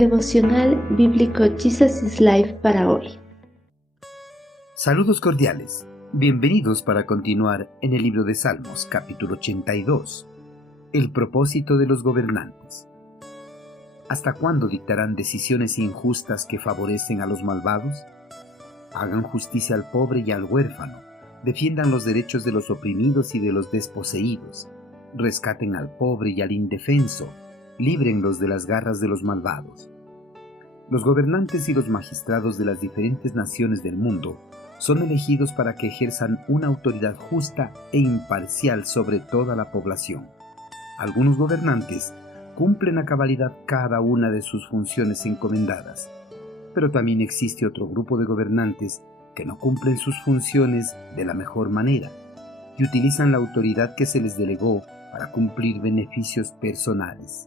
Devocional bíblico Jesus is Life para hoy. Saludos cordiales. Bienvenidos para continuar en el libro de Salmos, capítulo 82. El propósito de los gobernantes. ¿Hasta cuándo dictarán decisiones injustas que favorecen a los malvados? Hagan justicia al pobre y al huérfano. Defiendan los derechos de los oprimidos y de los desposeídos. Rescaten al pobre y al indefenso. Líbrenlos de las garras de los malvados. Los gobernantes y los magistrados de las diferentes naciones del mundo son elegidos para que ejerzan una autoridad justa e imparcial sobre toda la población. Algunos gobernantes cumplen a cabalidad cada una de sus funciones encomendadas, pero también existe otro grupo de gobernantes que no cumplen sus funciones de la mejor manera y utilizan la autoridad que se les delegó para cumplir beneficios personales.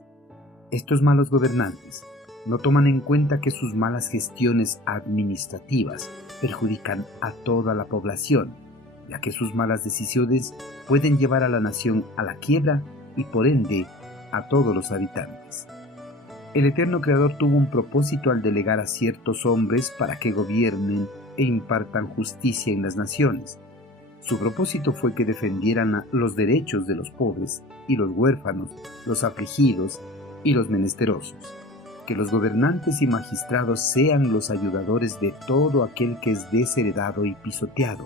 Estos malos gobernantes no toman en cuenta que sus malas gestiones administrativas perjudican a toda la población, ya que sus malas decisiones pueden llevar a la nación a la quiebra y por ende a todos los habitantes. El eterno Creador tuvo un propósito al delegar a ciertos hombres para que gobiernen e impartan justicia en las naciones. Su propósito fue que defendieran los derechos de los pobres y los huérfanos, los afligidos y los menesterosos. Que los gobernantes y magistrados sean los ayudadores de todo aquel que es desheredado y pisoteado.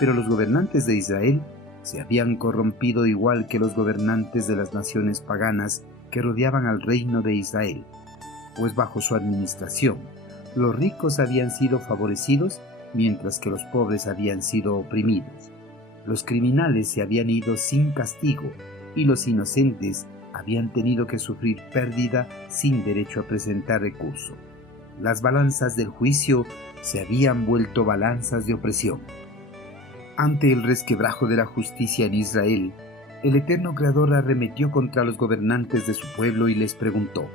Pero los gobernantes de Israel se habían corrompido igual que los gobernantes de las naciones paganas que rodeaban al reino de Israel, pues bajo su administración los ricos habían sido favorecidos mientras que los pobres habían sido oprimidos. Los criminales se habían ido sin castigo y los inocentes habían tenido que sufrir pérdida sin derecho a presentar recurso. Las balanzas del juicio se habían vuelto balanzas de opresión. Ante el resquebrajo de la justicia en Israel, el eterno Creador arremetió contra los gobernantes de su pueblo y les preguntó: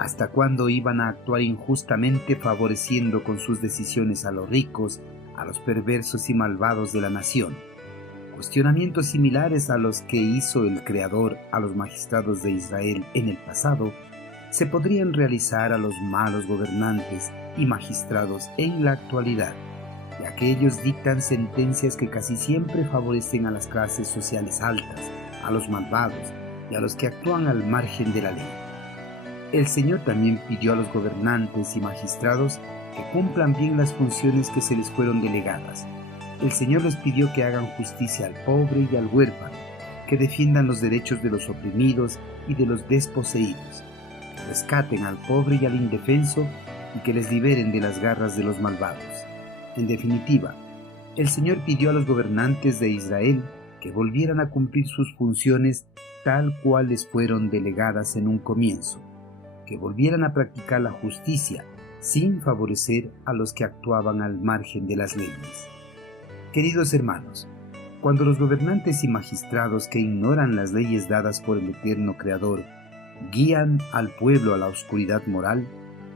¿hasta cuándo iban a actuar injustamente favoreciendo con sus decisiones a los ricos, a los perversos y malvados de la nación? Cuestionamientos similares a los que hizo el Creador a los magistrados de Israel en el pasado se podrían realizar a los malos gobernantes y magistrados en la actualidad, ya que ellos dictan sentencias que casi siempre favorecen a las clases sociales altas, a los malvados y a los que actúan al margen de la ley. El Señor también pidió a los gobernantes y magistrados que cumplan bien las funciones que se les fueron delegadas. El Señor les pidió que hagan justicia al pobre y al huérfano, que defiendan los derechos de los oprimidos y de los desposeídos, que rescaten al pobre y al indefenso y que les liberen de las garras de los malvados. En definitiva, el Señor pidió a los gobernantes de Israel que volvieran a cumplir sus funciones tal cual les fueron delegadas en un comienzo, que volvieran a practicar la justicia sin favorecer a los que actuaban al margen de las leyes. Queridos hermanos, cuando los gobernantes y magistrados que ignoran las leyes dadas por el eterno Creador guían al pueblo a la oscuridad moral,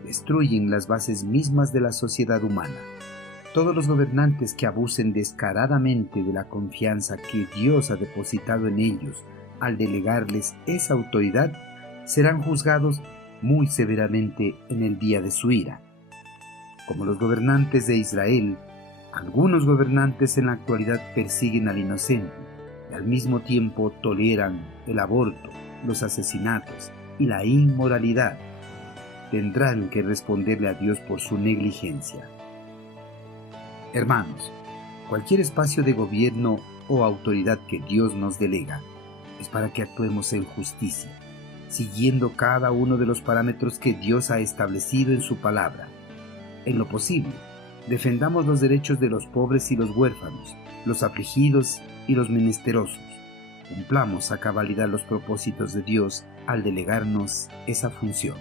destruyen las bases mismas de la sociedad humana. Todos los gobernantes que abusen descaradamente de la confianza que Dios ha depositado en ellos al delegarles esa autoridad serán juzgados muy severamente en el día de su ira. Como los gobernantes de Israel, algunos gobernantes en la actualidad persiguen al inocente y al mismo tiempo toleran el aborto, los asesinatos y la inmoralidad. Tendrán que responderle a Dios por su negligencia. Hermanos, cualquier espacio de gobierno o autoridad que Dios nos delega es para que actuemos en justicia, siguiendo cada uno de los parámetros que Dios ha establecido en su palabra. En lo posible, defendamos los derechos de los pobres y los huérfanos, los afligidos y los menesterosos. Cumplamos a cabalidad los propósitos de Dios al delegarnos esa función.